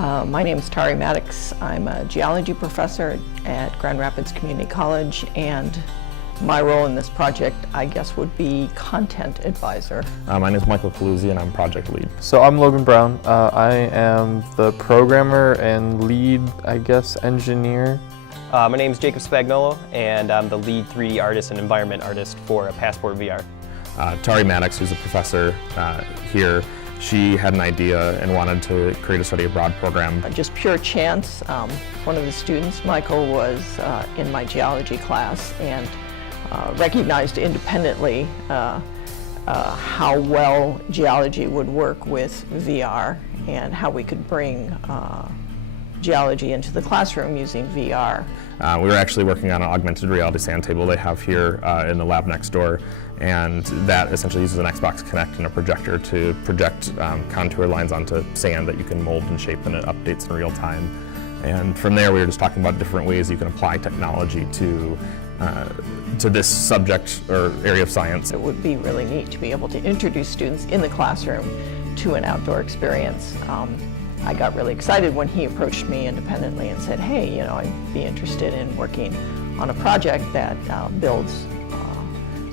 My name is Tari Maddox. I'm a geology professor at Grand Rapids Community College, and my role in this project, I guess, would be content advisor. My name is Michael Caluzzi, and I'm project lead. So I'm Logan Brown. I am the programmer and lead, I guess, engineer. My name is Jacob Spagnolo, and I'm the lead 3D artist and environment artist for Passport VR. Tari Maddox, who's a professor here, she had an idea and wanted to create a study abroad program. Just pure chance. One of the students, Michael, was in my geology class and recognized independently how well geology would work with VR and how we could bring geology into the classroom using VR. We were actually working on an augmented reality sand table they have here in the lab next door, and that essentially uses an Xbox Kinect and a projector to project contour lines onto sand that you can mold and shape, and it updates in real time. And from there we were just talking about different ways you can apply technology to this subject or area of science. It would be really neat to be able to introduce students in the classroom to an outdoor experience. I got really excited when he approached me independently and said, hey, you know, I'd be interested in working on a project that builds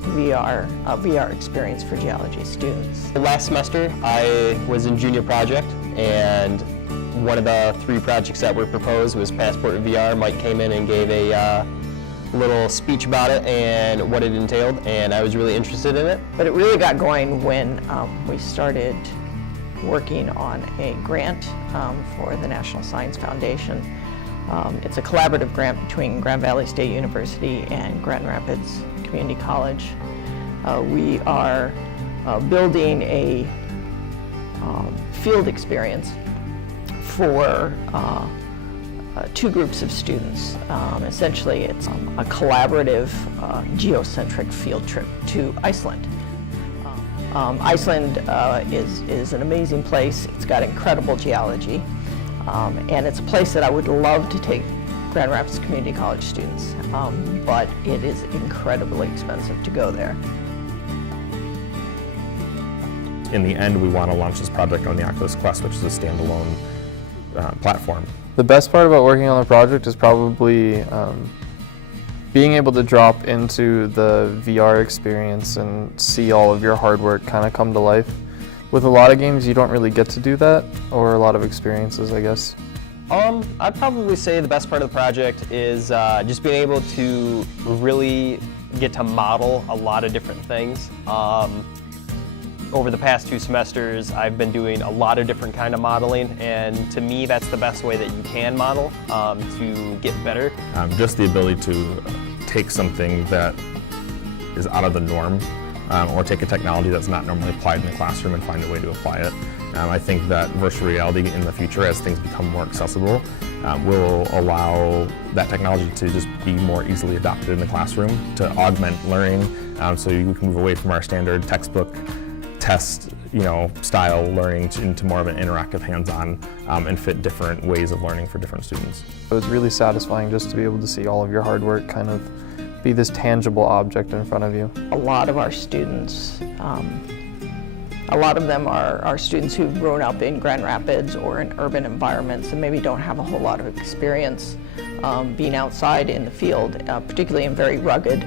a VR experience for geology students. Last semester, I was in junior project, and one of the 3 projects that were proposed was Passport VR. Mike came in and gave a little speech about it and what it entailed, and I was really interested in it. But it really got going when we started working on a grant for the National Science Foundation. It's a collaborative grant between Grand Valley State University and Grand Rapids Community College. We are building a field experience for 2 groups of students. Essentially, it's a collaborative geocentric field trip to Iceland. Iceland is an amazing place. It's got incredible geology, and it's a place that I would love to take Grand Rapids Community College students, but it is incredibly expensive to go there. In the end, we want to launch this project on the Oculus Quest, which is a standalone platform. The best part about working on the project is probably being able to drop into the VR experience and see all of your hard work kind of come to life. With a lot of games, you don't really get to do that, or a lot of experiences, I guess. I'd probably say the best part of the project is just being able to really get to model a lot of different things. Over the past 2 semesters, I've been doing a lot of different kind of modeling, and to me, that's the best way that you can model to get better. Just the ability to take something that is out of the norm, or take a technology that's not normally applied in the classroom and find a way to apply it. I think that virtual reality in the future, as things become more accessible, will allow that technology to just be more easily adopted in the classroom, to augment learning, so you can move away from our standard textbook test, style learning into more of an interactive, hands-on, and fit different ways of learning for different students. It was really satisfying just to be able to see all of your hard work kind of be this tangible object in front of you. A lot of our students, a lot of them are students who've grown up in Grand Rapids or in urban environments and maybe don't have a whole lot of experience being outside in the field, particularly in very rugged,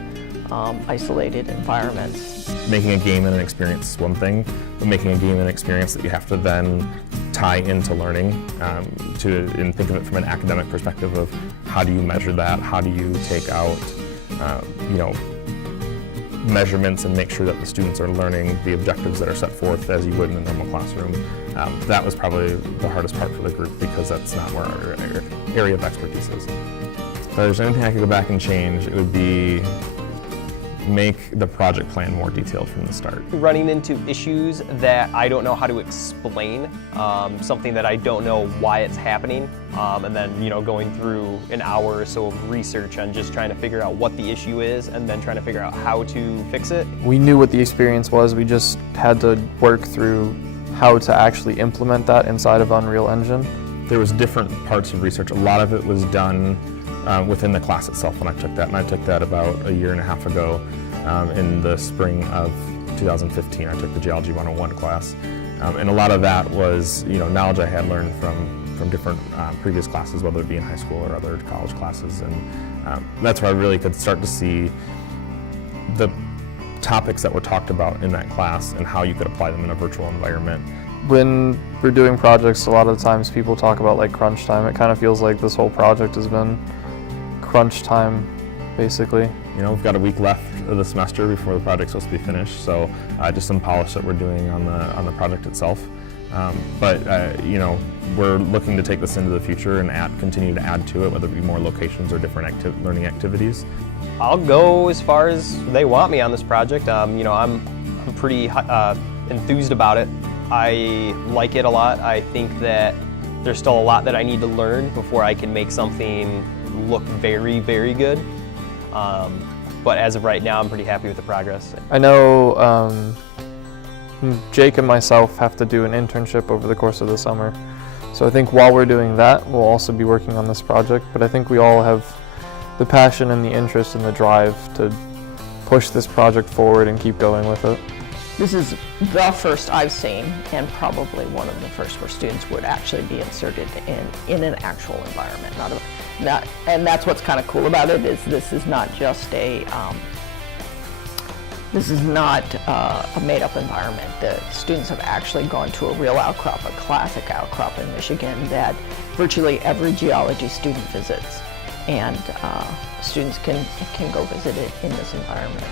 isolated environments. Making a game and an experience is one thing, but making a game and an experience that you have to then tie into learning, and think of it from an academic perspective of how do you measure that, how do you take out measurements and make sure that the students are learning the objectives that are set forth as you would in a normal classroom. That was probably the hardest part for the group, because that's not where our area of expertise is. If there's anything I could go back and change, it would be make the project plan more detailed from the start. Running into issues that I don't know how to explain, something that I don't know why it's happening, and then going through an hour or so of research on just trying to figure out what the issue is and then trying to figure out how to fix it. We knew what the experience was, we just had to work through how to actually implement that inside of Unreal Engine. There was different parts of research. A lot of it was done within the class itself when I took that, and I took that about a year and a half ago. In the spring of 2015, I took the Geology 101 class, and a lot of that was knowledge I had learned from from different previous classes, whether it be in high school or other college classes. And that's where I really could start to see the topics that were talked about in that class and how you could apply them in a virtual environment. When we're doing projects, a lot of the times people talk about like crunch time. It kind of feels like this whole project has been crunch time, basically. You know, we've got a week left of the semester before the project's supposed to be finished, so just some polish that we're doing on the project itself. You know, we're looking to take this into the future and continue to add to it, whether it be more locations or different learning activities. I'll go as far as they want me on this project. You know, I'm pretty enthused about it. I like it a lot. I think that there's still a lot that I need to learn before I can make something look very, very good. But as of right now, I'm pretty happy with the progress. I know Jake and myself have to do an internship over the course of the summer. So I think while we're doing that, we'll also be working on this project. But I think we all have the passion and the interest and the drive to push this project forward and keep going with it. This is the first I've seen, and probably one of the first where students would actually be inserted in an actual environment. And that's what's kind of cool about it, is this is not just a made-up environment. The students have actually gone to a real outcrop, a classic outcrop in Michigan that virtually every geology student visits, and students can go visit it in this environment.